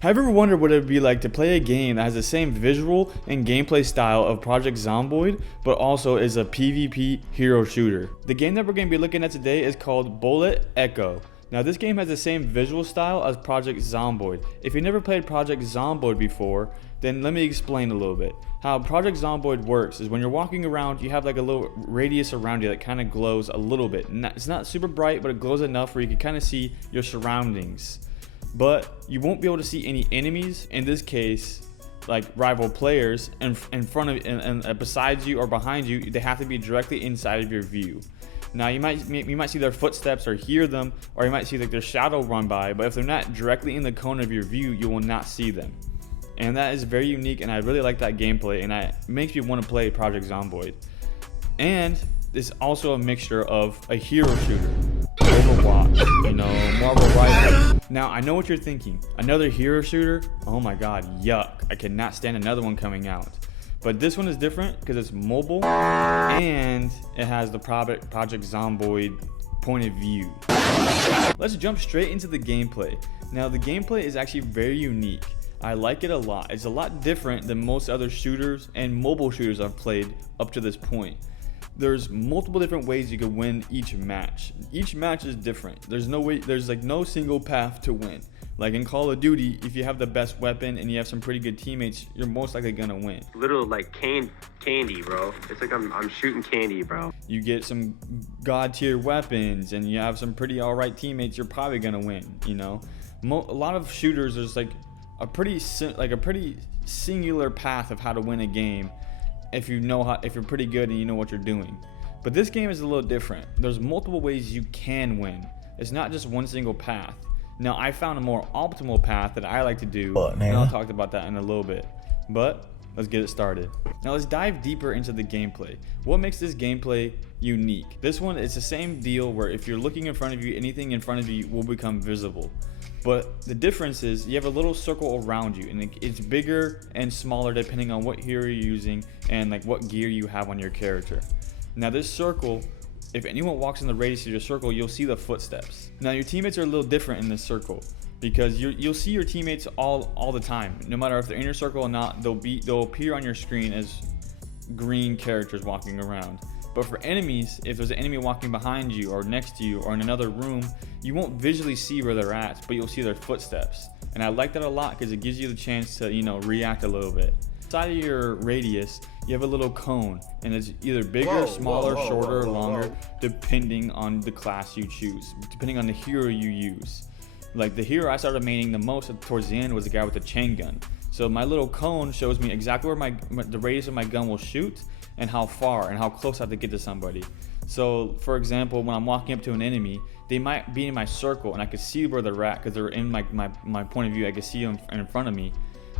Have you ever wondered what it would be like to play a game that has the same visual and gameplay style of Project Zomboid, but also is a PvP hero shooter? The game that we're going to be looking at today is called Bullet Echo. Now this game has the same visual style as Project Zomboid. If you never played Project Zomboid before, then let me explain a little bit. How Project Zomboid works is when you're walking around, you have like a little radius around you that kind of glows a little bit. It's not super bright, but it glows enough where you can kind of see your surroundings. But you won't be able to see any enemies, in this case like rival players, in front of and besides you or behind you. They have to be directly inside of your view. Now you might see their footsteps or hear them, or you might see like their shadow run by, but if they're not directly in the cone of your view, you will not see them. And that is very unique, and I really like that gameplay, and it makes me want to play Project Zomboid. And it's also a mixture of a hero shooter, Overwatch, Marvel Rivals. Now I know what you're thinking. Another hero shooter? Oh my god, yuck. I cannot stand another one coming out. But this one is different because it's mobile and it has the Project Zomboid point of view. Let's jump straight into the gameplay. Now the gameplay is actually very unique. I like it a lot. It's a lot different than most other shooters and mobile shooters I've played up to this point. There's multiple different ways you can win each match. Each match is different. There's like no single path to win. Like in Call of Duty, if you have the best weapon and you have some pretty good teammates, you're most likely gonna win. Literally like candy, bro. It's like I'm shooting candy, bro. You get some god tier weapons and you have some pretty alright teammates, you're probably gonna win. A lot of shooters, there's like a pretty singular path of how to win a game if you're pretty good and you know what you're doing. But this game is a little different. There's multiple ways you can win. It's not just one single path. Now I found a more optimal path that I like to do, and I'll talk about that in a little bit. But let's get it started. Now let's dive deeper into the gameplay. What makes this gameplay unique? This one, it's the same deal where if you're looking in front of you, anything in front of you will become visible. But the difference is you have a little circle around you, and it's bigger and smaller depending on what hero you're using and like what gear you have on your character. Now this circle, if anyone walks in the radius of your circle, you'll see the footsteps. Now your teammates are a little different in this circle because you'll see your teammates all the time. No matter if they're in your circle or not, they'll appear on your screen as green characters walking around. But for enemies, if there's an enemy walking behind you or next to you or in another room, you won't visually see where they're at, but you'll see their footsteps. And I like that a lot because it gives you the chance to, react a little bit. Inside of your radius, you have a little cone, and it's either bigger, smaller, shorter, or longer, depending on the class you choose, depending on the hero you use. Like the hero I started maining the most towards the end was the guy with the chain gun. So my little cone shows me exactly where the radius of my gun will shoot and how far and how close I have to get to somebody. So for example, when I'm walking up to an enemy, they might be in my circle and I can see where they're at because they're in my point of view. I can see them in front of me,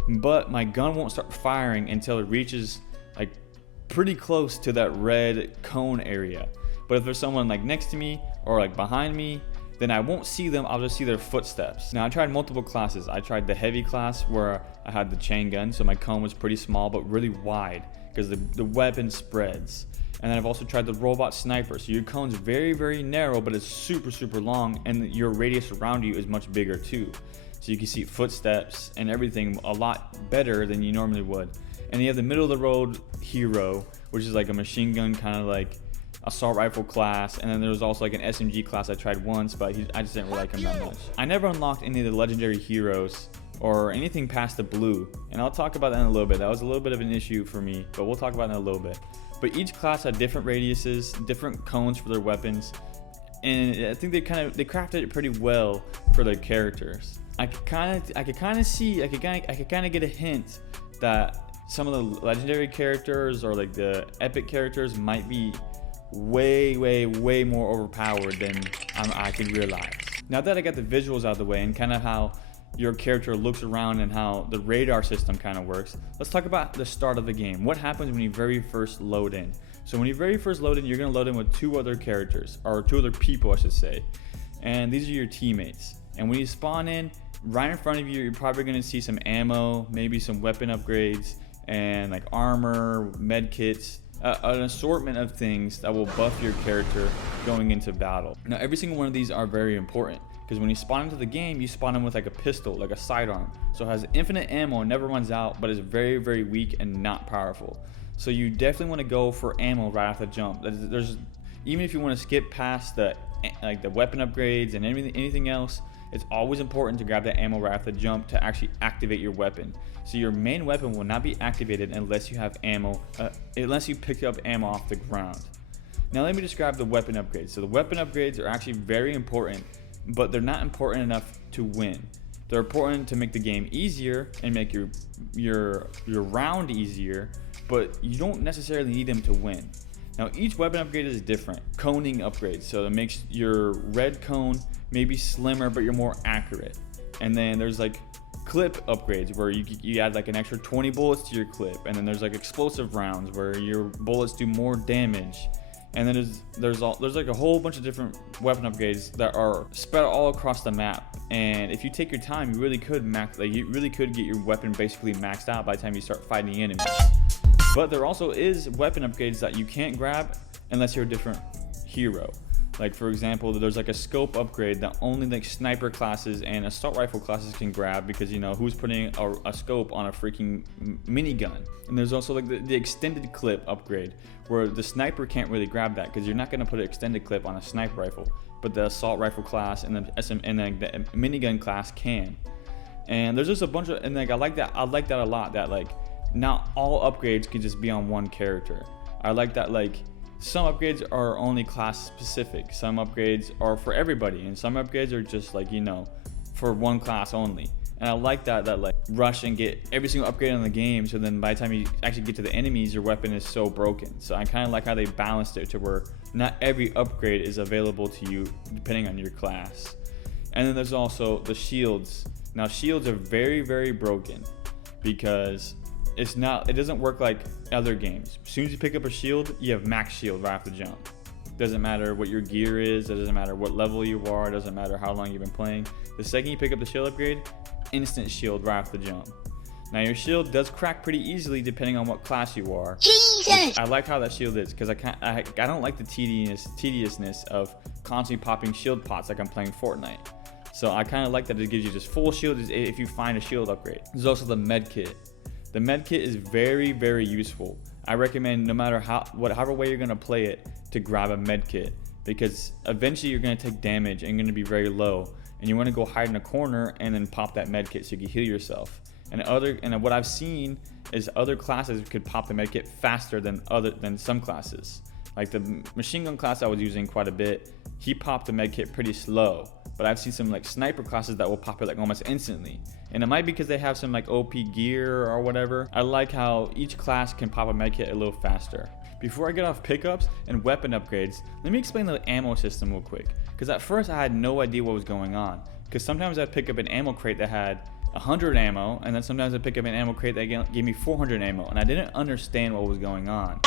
but my gun won't start firing until it reaches like pretty close to that red cone area. But if there's someone like next to me or like behind me, then I won't see them, I'll just see their footsteps. Now I tried multiple classes. I tried the heavy class where I had the chain gun, so my cone was pretty small but really wide because the weapon spreads. And then I've also tried the robot sniper, so your cone's very, very narrow, but it's super, super long, and your radius around you is much bigger too. So you can see footsteps and everything a lot better than you normally would. And you have the middle of the road hero, which is like a machine gun kind of like assault rifle class, and then there was also like an SMG class I tried once, but I just didn't really like him that much. I never unlocked any of the legendary heroes or anything past the blue, and I'll talk about that in a little bit. That was a little bit of an issue for me, but we'll talk about it in a little bit. But each class had different radiuses, different cones for their weapons, and I think they crafted it pretty well for their characters. I could kind of get a hint that some of the legendary characters or like the epic characters might be way more overpowered than I can realize. Now that I got the visuals out of the way and kind of how your character looks around and how the radar system kind of works, let's talk about the start of the game. What happens when you very first load in? So when you very first load in, you're going to load in with two other characters, or two other people I should say, and these are your teammates. And when you spawn in, right in front of you, you're probably going to see some ammo, maybe some weapon upgrades, and like armor, med kits, an assortment of things that will buff your character going into battle. Now every single one of these are very important because when you spawn into the game, you spawn in with like a pistol, like a sidearm. So it has infinite ammo and never runs out, but it's very, very weak and not powerful. So you definitely want to go for ammo right off the jump. There's even if you want to skip past the weapon upgrades and anything else, it's always important to grab that ammo right off the jump to actually activate your weapon. So your main weapon will not be activated unless you have ammo, unless you pick up ammo off the ground. Now let me describe the weapon upgrades. So the weapon upgrades are actually very important, but they're not important enough to win. They're important to make the game easier and make your round easier, but you don't necessarily need them to win. Now each weapon upgrade is different. Coning upgrades, so it makes your red cone maybe slimmer, but you're more accurate. And then there's like clip upgrades where you add like an extra 20 bullets to your clip. And then there's like explosive rounds where your bullets do more damage. And then there's like a whole bunch of different weapon upgrades that are spread all across the map. And if you take your time, you really could get your weapon basically maxed out by the time you start fighting enemies. But there also is weapon upgrades that you can't grab unless you're a different hero. Like for example, there's like a scope upgrade that only like sniper classes and assault rifle classes can grab, because you know who's putting a scope on a freaking minigun. And there's also like the extended clip upgrade where the sniper can't really grab that because you're not going to put an extended clip on a sniper rifle, but the assault rifle class and the the minigun class can. And there's just a bunch of, and like I like that a lot, that like not all upgrades can just be on one character. I like that like some upgrades are only class specific, some upgrades are for everybody, and some upgrades are just like, you know, for one class only. And I like that like rush and get every single upgrade in the game, so then by the time you actually get to the enemies, your weapon is so broken. So I kind of like how they balanced it to where not every upgrade is available to you depending on your class. And then there's also the shields. Now shields are very, very broken because it doesn't work like other games. As soon as you pick up a shield, you have max shield right off the jump. Doesn't matter what your gear is, it doesn't matter what level you are, it doesn't matter how long you've been playing. The second you pick up the shield upgrade, instant shield right off the jump. Now your shield does crack pretty easily depending on what class you are. Jesus! I like how that shield is because I don't like the tediousness of constantly popping shield pots like I'm playing Fortnite. So I kind of like that it gives you just full shield if you find a shield upgrade. There's also the med kit. The med kit is very, very useful. I recommend no matter however way you're gonna play it, to grab a med kit, because eventually you're gonna take damage and you're gonna be very low, and you want to go hide in a corner and then pop that med kit so you can heal yourself. And what I've seen is other classes could pop the med kit faster than some classes. Like the machine gun class I was using quite a bit, he popped the med kit pretty slow. But I've seen some like sniper classes that will pop it like almost instantly. And it might be because they have some like OP gear or whatever. I like how each class can pop a med kit a little faster. Before I get off pickups and weapon upgrades, let me explain the ammo system real quick. Because at first I had no idea what was going on. Because sometimes I'd pick up an ammo crate that had 100 ammo, and then sometimes I'd pick up an ammo crate that gave me 400 ammo, and I didn't understand what was going on.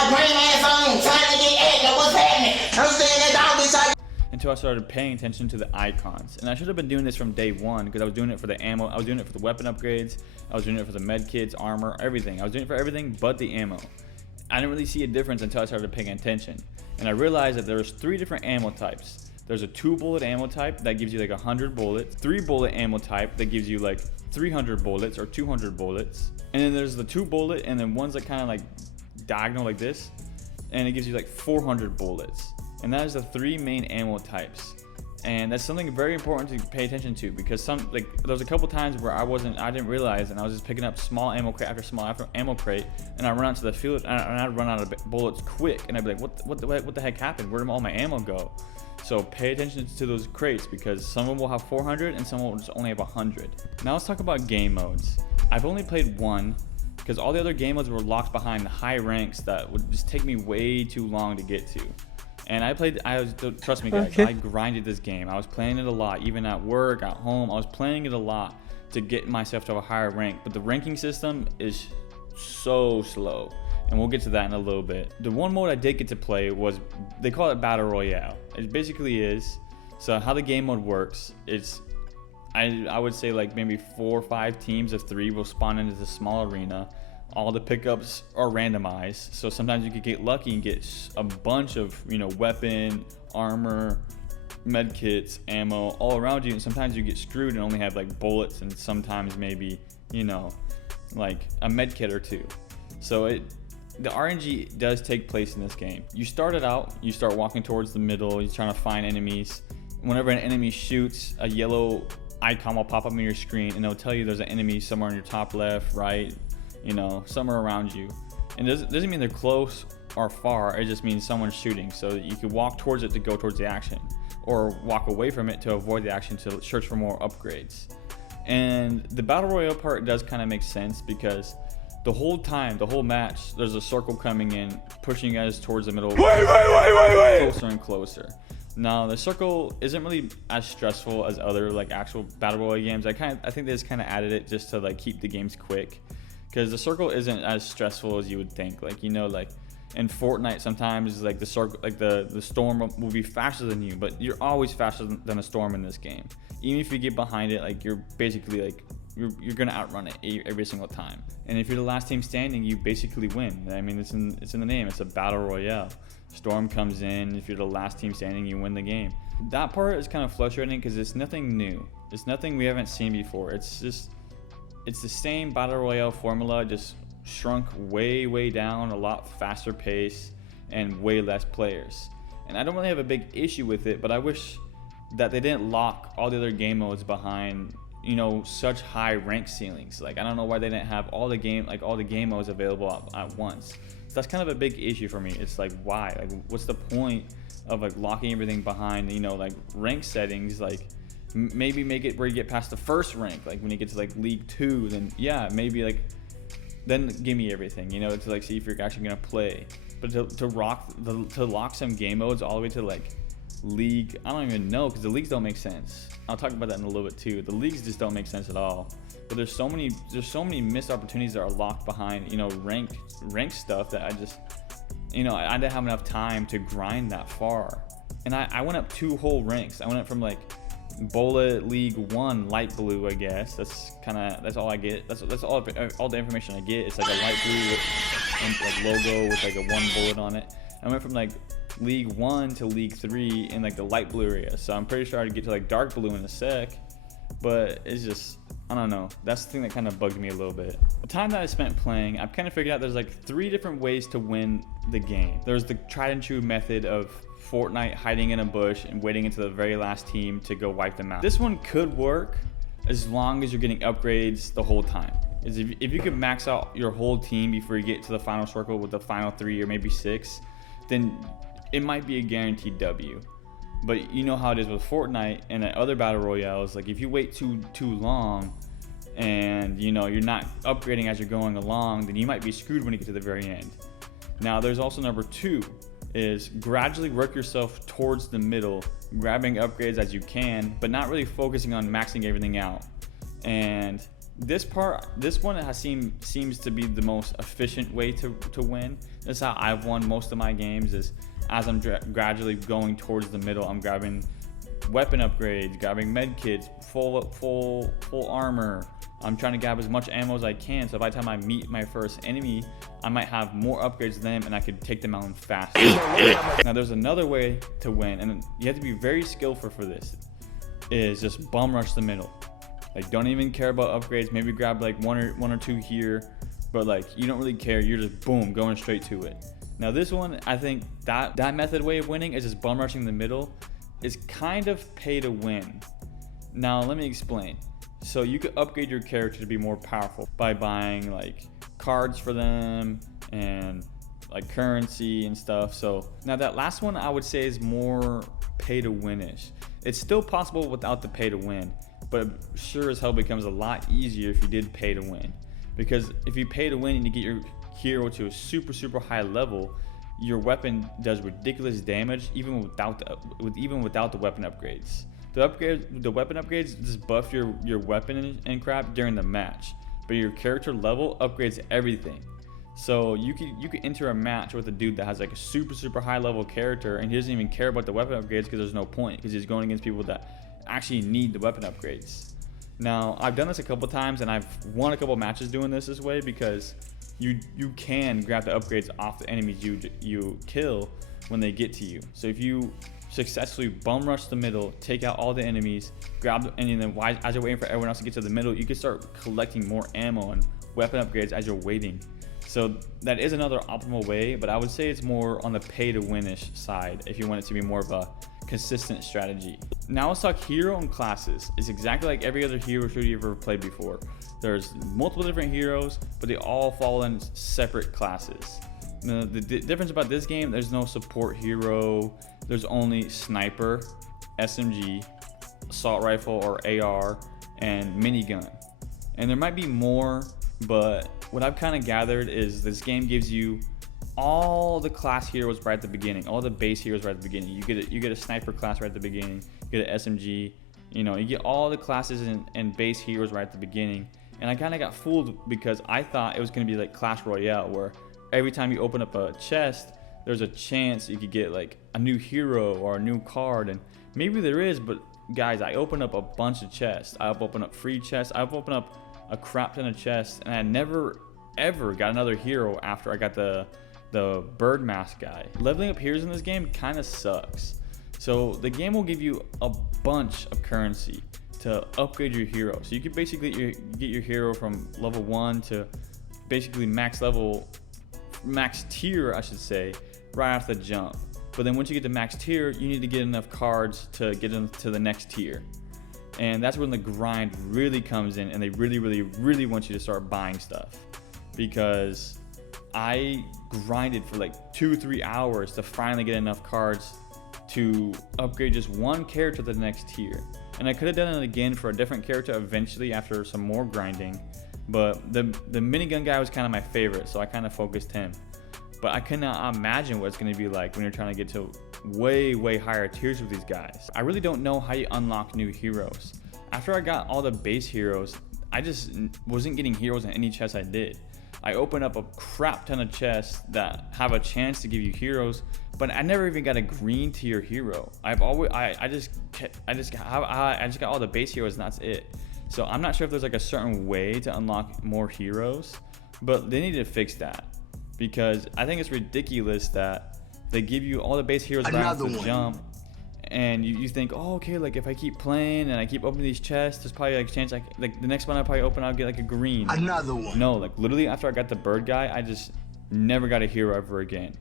Until I started paying attention to the icons. And I should have been doing this from day one, because I was doing it for the ammo, I was doing it for the weapon upgrades, I was doing it for the med kits, armor, everything. I was doing it for everything but the ammo. I didn't really see a difference until I started paying attention. And I realized that there was 3 different ammo types. There's a 2-bullet ammo type that gives you like 100 bullets, 3-bullet ammo type that gives you like 300 bullets or 200 bullets. And then there's the 2-bullet, and then one's like kind of like diagonal like this, and it gives you like 400 bullets. And that is the 3 main ammo types. And that's something very important to pay attention to, because there was a couple times where I didn't realize, and I was just picking up small ammo crate after small ammo crate, and I run out to the field and I'd run out of bullets quick, and I'd be like, what the heck happened? Where did all my ammo go? So pay attention to those crates, because some of them will have 400 and some will just only have 100. Now let's talk about game modes. I've only played one, because all the other game modes were locked behind high ranks that would just take me way too long to get to. And trust me guys, I grinded this game. I was playing it a lot, even at work, at home. I was playing it a lot to get myself to a higher rank. But the ranking system is so slow, and we'll get to that in a little bit. The one mode I did get to play was, they call it Battle Royale. It basically is, so how the game mode works, it's, I would say like maybe 4 or 5 teams of 3 will spawn into the small arena. All the pickups are randomized, so sometimes you could get lucky and get a bunch of, weapon, armor, med kits, ammo all around you, and sometimes you get screwed and only have like bullets, and sometimes maybe, you know, like a med kit or two. So the RNG does take place in this game. You start it out, you start walking towards the middle, you're trying to find enemies. Whenever an enemy shoots, a yellow icon will pop up on your screen, and it'll tell you there's an enemy somewhere on your top left, right, you know, somewhere around you. And it doesn't mean they're close or far, it just means someone's shooting. So you can walk towards it to go towards the action, or walk away from it to avoid the action to search for more upgrades. And the battle royale part does kind of make sense, because the whole time, the whole match, there's a circle coming in, pushing you guys towards the middle, closer and closer. Now the circle isn't really as stressful as other like actual battle royale games. I think they just kind of added it just to like keep the games quick, because the circle isn't as stressful as you would think. Like, you know, like in Fortnite sometimes like the circle, like the storm will be faster than you, but you're always faster than a storm in this game. Even if you get behind it, like you're basically like you're gonna outrun it every single time. And if you're the last team standing, you basically win. I mean, it's in the name. It's a battle royale. Storm comes in. If you're the last team standing, you win the game. That part is kind of frustrating because it's nothing new. It's nothing we haven't seen before. It's the same battle royale formula, just shrunk way down, a lot faster pace, and way less players. And I don't really have a big issue with it, but I wish that they didn't lock all the other game modes behind, you know, such high rank ceilings. Like, I don't know why they didn't have all the game modes available at once. So that's kind of a big issue for me. It's like, why? Like, what's the point of like locking everything behind, you know, like rank settings? Like, maybe make it where you get past the first rank. Like when you get to like League 2, then yeah, maybe like then give me everything, you know, to like see if you're actually gonna play. But to lock some game modes all the way to like League, I don't even know, because the leagues don't make sense. I'll talk about that in a little bit too. The leagues just don't make sense at all. But there's so many missed opportunities that are locked behind, you know, ranked stuff that I just, you know, I didn't have enough time to grind that far. And I went up 2 whole ranks. I went up from like Bullet League 1 light blue, I guess. That's all I get. That's all the information I get. It's like a light blue with like logo with like a 1 bullet on it. I went from like League 1 to League 3 in like the light blue area. So I'm pretty sure I'd get to like dark blue in a sec. But it's just, I don't know. That's the thing that kind of bugged me a little bit. The time that I spent playing, I've kind of figured out there's like 3 different ways to win the game. There's the tried and true method of Fortnite hiding in a bush and waiting until the very last team to go wipe them out. This one could work as long as you're getting upgrades the whole time. If you could max out your whole team before you get to the final circle with the final 3 or maybe 6, then it might be a guaranteed W. But you know how it is with Fortnite and other battle royales. Like if you wait too long and you know you're not upgrading as you're going along, then you might be screwed when you get to the very end. Now there's also number 2, is gradually work yourself towards the middle, grabbing upgrades as you can, but not really focusing on maxing everything out. And this one seems to be the most efficient way to win. That's how I've won most of my games, is as I'm gradually going towards the middle, I'm grabbing weapon upgrades, grabbing med kits, full armor. I'm trying to grab as much ammo as I can, so by the time I meet my first enemy, I might have more upgrades than them and I could take them out faster. Now there's another way to win, and you have to be very skillful for this, is just bum rush the middle. Like, don't even care about upgrades. Maybe grab like one or 2 here, but like you don't really care. You're just boom, going straight to it. Now this one, I think that method way of winning is just bum rushing the middle, is kind of pay to win. Now let me explain. So you could upgrade your character to be more powerful by buying like cards for them and like currency and stuff. So now that last one I would say is more pay to win-ish. It's still possible without the pay to win, but sure as hell becomes a lot easier if you did pay to win. Because if you pay to win and you get your hero to a super high level, your weapon does ridiculous damage even without the weapon upgrades. The weapon upgrades just buff your weapon and crap during the match, but your character level upgrades everything. So you could enter a match with a dude that has like a super high level character and he doesn't even care about the weapon upgrades because there's no point, because he's going against people that actually need the weapon upgrades. Now I've done this a couple times and I've won a couple matches doing this way, because you can grab the upgrades off the enemies you kill when they get to you. So if you successfully bum rush the middle, take out all the enemies, and then as you're waiting for everyone else to get to the middle, you can start collecting more ammo and weapon upgrades as you're waiting. So that is another optimal way, but I would say it's more on the pay to win-ish side if you want it to be more of a consistent strategy. Now let's talk hero and classes. It's exactly like every other hero shooter you've ever played before. There's multiple different heroes, but they all fall in separate classes. Now, the difference about this game, there's no support hero, there's only sniper, SMG, assault rifle or AR, and minigun. And there might be more, but what I've kind of gathered is this game gives you all the class heroes right at the beginning, all the base heroes right at the beginning. You get a sniper class right at the beginning, you get an SMG, you get all the classes and base heroes right at the beginning. And I kind of got fooled because I thought it was going to be like Clash Royale, where every time you open up a chest, there's a chance you could get like a new hero or a new card. And maybe there is, but guys, I opened up a bunch of chests. I've opened up free chests. I've opened up a crap ton of chests, and I never ever got another hero after I got the bird mask guy. Leveling up heroes in this game kind of sucks. So the game will give you a bunch of currency to upgrade your hero. So you can basically get your hero from level 1 to basically max tier, I should say, right off the jump. But then once you get to max tier, you need to get enough cards to get into the next tier. And that's when the grind really comes in, and they really want you to start buying stuff. Because I grinded for like 2-3 hours to finally get enough cards to upgrade just one character to the next tier. And I could have done it again for a different character eventually after some more grinding, but the minigun guy was kind of my favorite, so I kind of focused him. But I cannot imagine what it's going to be like when you're trying to get to way higher tiers with these guys. I really don't know how you unlock new heroes. After I got all the base heroes, I just wasn't getting heroes in any chest I did. I opened up a crap ton of chests that have a chance to give you heroes, but I never even got a green tier hero. I just got all the base heroes, and that's it. So I'm not sure if there's like a certain way to unlock more heroes, but they need to fix that, because I think it's ridiculous that they give you all the base heroes right off the jump, and you think, oh, okay, like if I keep playing and I keep opening these chests, there's probably like a chance like the next one I probably open, I'll get like a green. Another one. No, like literally after I got the bird guy, I just never got a hero ever again.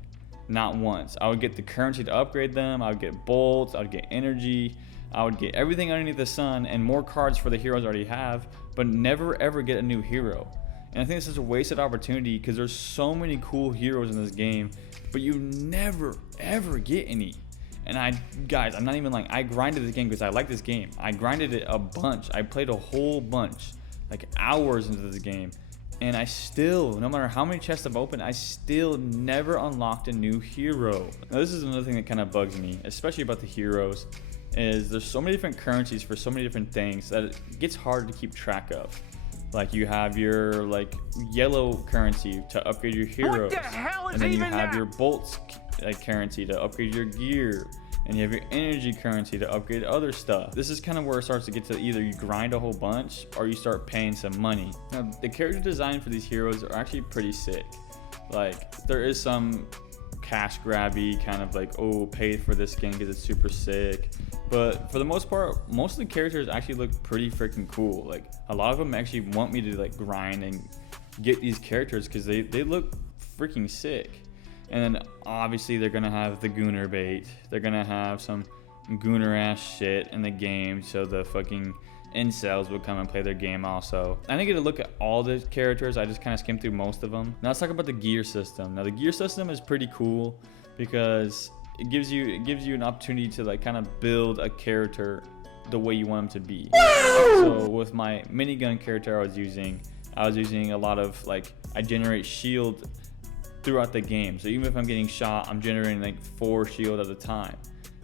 Not once. I would get the currency to upgrade them, I would get bolts, I would get energy, I would get everything underneath the sun and more cards for the heroes I already have, but never ever get a new hero. And I think this is a wasted opportunity because there's so many cool heroes in this game, but you never ever get any. And guys, I'm not even lying, I grinded this game because I like this game. I grinded it a bunch. I played a whole bunch, like hours into this game. And I still, no matter how many chests I've opened, I still never unlocked a new hero. Now this is another thing that kind of bugs me, especially about the heroes, is there's so many different currencies for so many different things that it gets hard to keep track of. Like you have your like yellow currency to upgrade your heroes, What the hell is and then you even have that? your bolts currency to upgrade your gear, and you have your energy currency to upgrade other stuff. This is kind of where it starts to get to either you grind a whole bunch or you start paying some money. Now the character design for these heroes are actually pretty sick. Like there is some cash grabby kind of like, oh, pay for this skin because it's super sick, but for the most part, most of the characters actually look pretty freaking cool. Like a lot of them actually want me to like grind and get these characters because they look freaking sick. And then obviously they're gonna have the Gooner bait, they're gonna have some Gooner ass shit in the game, so the fucking incels will come and play their game also. I didn't get to look at all the characters, I just kind of skimmed through most of them. Now let's talk about the gear system. Now the gear system is pretty cool because it gives you an opportunity to like kind of build a character the way you want them to be. So with my minigun character I was using a lot of like, I generate shield throughout the game. So even if I'm getting shot, I'm generating like 4 shield at a time.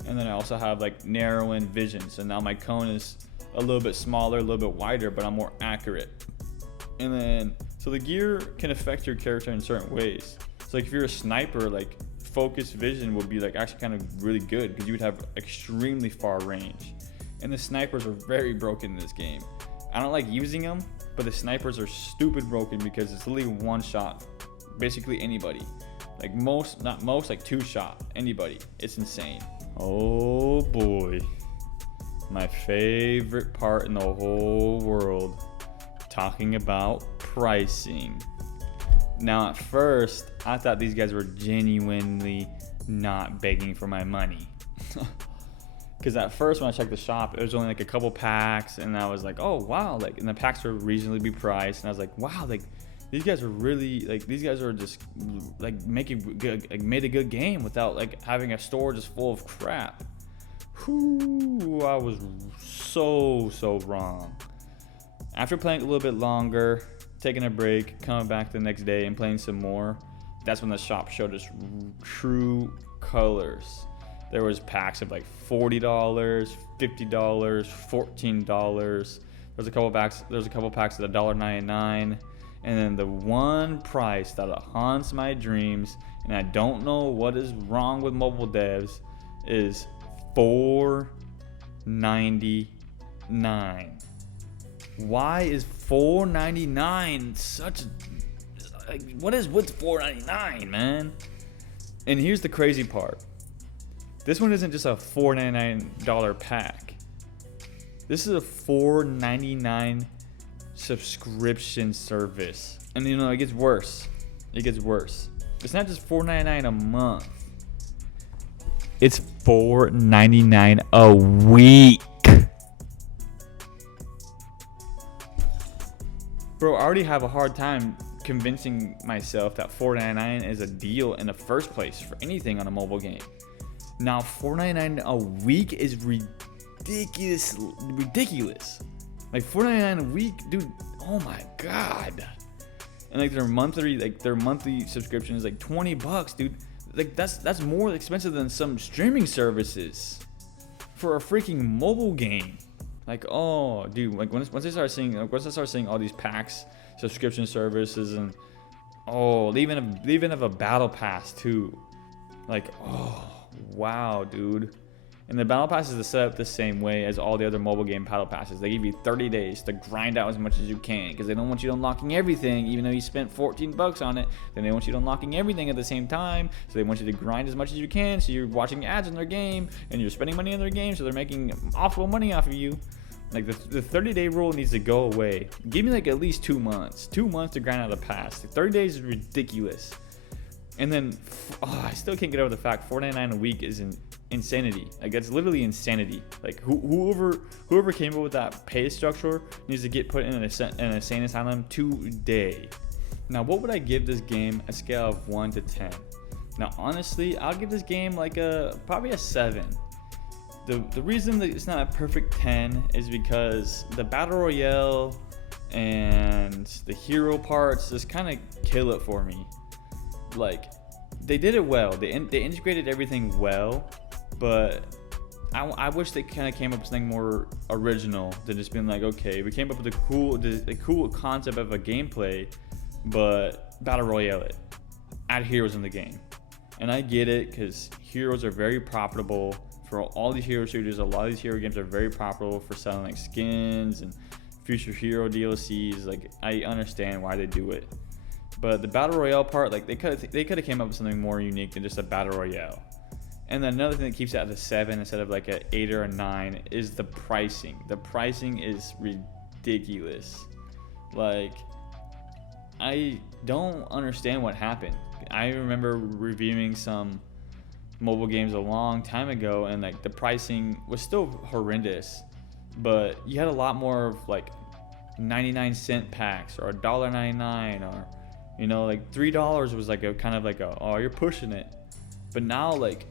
And then I also have like narrowing vision. So now my cone is a little bit smaller, a little bit wider, but I'm more accurate. And then, so the gear can affect your character in certain ways. So like if you're a sniper, like focus vision would be like actually kind of really good because you would have extremely far range. And the snipers are very broken in this game. I don't like using them, but the snipers are stupid broken because it's literally one shot. Basically anybody, like most, not most, like 2 shot anybody. It's insane. Oh boy. My favorite part in the whole world. Talking about pricing. Now, at first, I thought these guys were genuinely not begging for my money. Because at first, when I checked the shop, it was only like a couple packs, and I was like, oh wow, like, and the packs were reasonably priced, and I was like, wow, like, these guys are really, like, these guys are just like making good, like, made a good game without like having a store just full of crap. Whew, I was so wrong. After playing a little bit longer, taking a break, coming back the next day and playing some more, that's when the shop showed us true colors. There was packs of like $40, $50, $14. There's a couple packs at $1.99, and then the one price that haunts my dreams, and I don't know what is wrong with mobile devs, is $4.99. Why is $4.99 such a, like, what is with $4.99, man? And here's the crazy part. This one isn't just a $4.99 pack. This is a $4.99 subscription service. And you know, it gets worse. It gets worse. It's not just $4.99 a month. It's $4.99 a week. Bro, I already have a hard time convincing myself that $4.99 is a deal in the first place for anything on a mobile game. Now, $4.99 a week is ridiculous. Like $4.99 a week, dude. Oh my god. And like their monthly subscription is like $20, dude. Like that's more expensive than some streaming services for a freaking mobile game. Like, oh, dude. Like once I start seeing all these packs, subscription services, and oh, they even have a battle pass too. Like, oh. Wow, dude. And the battle pass is set up the same way as all the other mobile game battle passes. They give you 30 days to grind out as much as you can, because they don't want you unlocking everything, even though you spent $14 on it. Then they want you unlocking everything at the same time, so they want you to grind as much as you can, so you're watching ads in their game and you're spending money in their game, so they're making awful money off of you. Like the 30-day rule needs to go away. Give me like at least 2 months. 2 months to grind out the pass. Like 30 days is ridiculous. And then, I still can't get over the fact $4.99 a week is insanity. Like, it's literally insanity. Like, whoever came up with that pay structure needs to get put in an insane asylum today. Now, what would I give this game a scale of 1 to 10? Now, honestly, I'll give this game like probably a 7. The reason that it's not a perfect 10 is because the Battle Royale and the hero parts just kind of kill it for me. Like, they did it well. They integrated everything well, but I wish they kind of came up with something more original than just being like, okay, we came up with a cool concept of a gameplay, but battle royale it. Add heroes in the game. And I get it, because heroes are very profitable for all these hero shooters. A lot of these hero games are very profitable for selling like skins and future hero DLCs. Like, I understand why they do it. But the battle royale part, like they could have came up with something more unique than just a battle royale. And then another thing that keeps it at a 7 instead of like an 8 or a 9 is the pricing. The pricing is ridiculous. Like, I don't understand what happened. I remember reviewing some mobile games a long time ago, and like the pricing was still horrendous, but you had a lot more of like 99-cent packs or $1.99, or you know, like $3 was like a kind of like a, oh, you're pushing it. But now like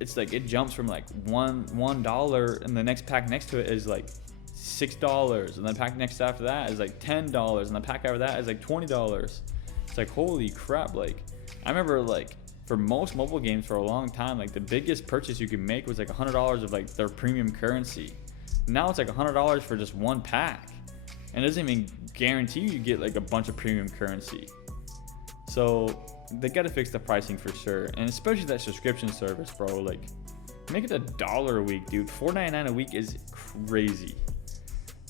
it's like it jumps from like $1, and the next pack next to it is like $6, and the pack next after that is like $10, and the pack after that is like $20. It's like, holy crap. Like, I remember like for most mobile games for a long time, like the biggest purchase you could make was like $100 of like their premium currency. Now it's like $100 for just one pack, and it doesn't even guarantee you get like a bunch of premium currency. So they got to fix the pricing for sure, and especially that subscription service, bro. Like, make it $1 a week, dude. $4.99 a week is crazy.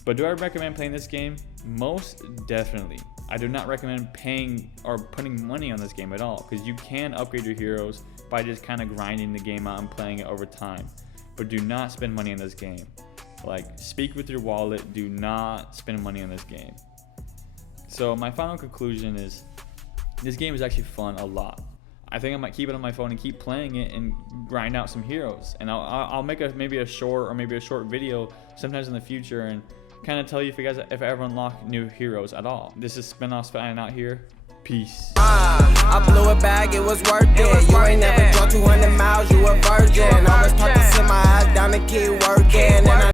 But do I recommend playing this game? Most definitely. I do not recommend paying or putting money on this game at all, because you can upgrade your heroes by just kind of grinding the game out and playing it over time. But do not spend money on this game. Like, speak with your wallet. Do not spend money on this game. So my final conclusion is this game is actually fun a lot. I think I might keep it on my phone and keep playing it and grind out some heroes. And I'll make maybe a short video sometimes in the future and kind of tell you if I ever unlock new heroes at all. This is Spinoff signing out here. Peace. I blew a bag, it was worth it. You ain't never drove 200 miles, you a virgin. Always taught to sit my eyes down and keep working. And I